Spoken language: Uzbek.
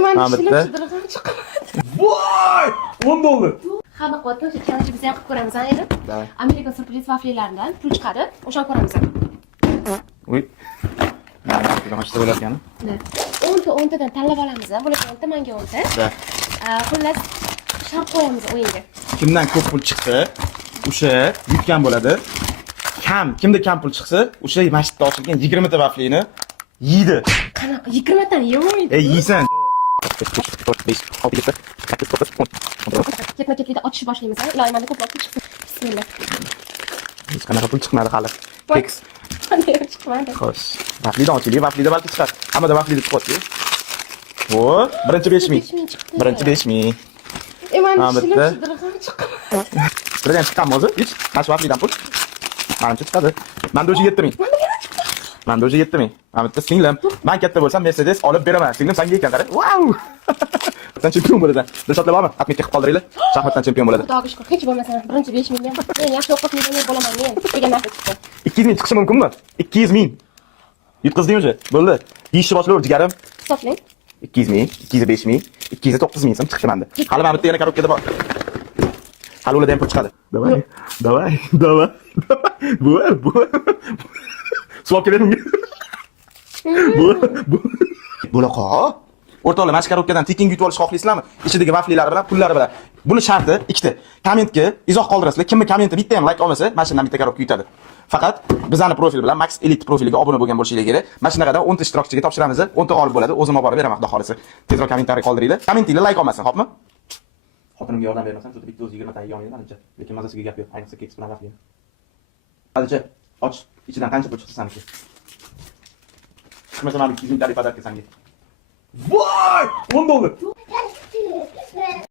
Mana Mana shu bitta. shidiragan chiqadi. Voy! $10. Hamma qo'yib o'sha challenge biz ham qilib ko'ramiz, ayni. Давай. Amerika surpriz vaflilaridan pul chiqadi. O'shani ko'ramiz. Uy. Mana shu bo'layotgani. 10 tadan tanlab olamiz. Bularga 10 ta, menga 10 ta. Da. Xullas shart qo'yamiz o'yinga. Kimdan ko'p pul chiqsa, o'sha yutgan bo'ladi. Kimda kam pul chiqsa, o'sha masjidda ochilgan 20 ta vaflini yeydi. Qanaqa 20 tani yemaydi. Yeysan. Ketma-ketlikda ochishni boshlaymiz. Iloyim, mana ko'proq pul chiqdi. Bismillah. Hech qanaqa pul chiqmadi hali. Keks. Qanday chiqmadi? Xo'sh. Vaflidan ochildi, vaflida balki chiqar. Hammada vaflida chiqyapti. Vo, birinchi 5000. Birinchi 5000. Mana Ha, shu bitta. shidiragan chiqadi. Birdan chiqqanmi o'zi? Hech qash vaflidan pul. Manimcha chiqadi. Manda o'sha 7000. Manda o'sha 7000. Mana bitta singlim. Men katta bo'lsam Mercedes olib beraman. Singlim senga ekan qara. Vau! Sen chempion bo'lasan. Dilshodlar bormi? Atmetga qilib qoldiringlar. Shaxmatdan chempion bo'ladi. Xudoga shukr, hech bo'lmasa birinchi 5000 ham. Men yaxshi o'qib millioner bo'laman men. Degan narsa chiqdi. 200 ming chiqishi mumkinmi? 200 ming. Yutqizding o'zi. Bo'ldi. Yeyishni boshlaver jigarim. Hisoblang. 200 ming, 205 ming, 209 ming so'm chiqdi menda. Hali mana bitta yana korobkada bor. Hali ulardan pul chiqadi. Davay. Davay. Davay. Bu. Swap keling. Bu. Bo'laqa. O'rtoqlar, mana shu korobkadan tekin yutib olishni xohlaysizlarmi? Ichidagi vaflilari bilan, pullari bilan. Buni sharti ikkita. Kommentga izoh qoldirasizlar. Kimni kommentda bitta ham like olmasa, mana shundan bitta korobka yutadi. Faqat bizning profil bilan Max Elite profiliga obuna bo'lgan bo'lishingiz kerak. Mana shunaqada 10 ta ishtirokchiga topshiramiz, 10 ta olib bo'ladi. O'zim olib borib beraman, xudo xolisa. Tezroq kommentariy qoldiringlar. Kommentinglar like olmasin, xo'pmi? Xotinimga yordam bermasam, shu bitta 120 ta yeyolmaydi menimcha. Lekin mazasiga gap yo'q. Ayniqsa keks bilan vafli. Hadicha, och. Ichidan qancha pul chiqdi saniki? Chiqmasa mana 200 ming dollar podarka senga. Voy! $10.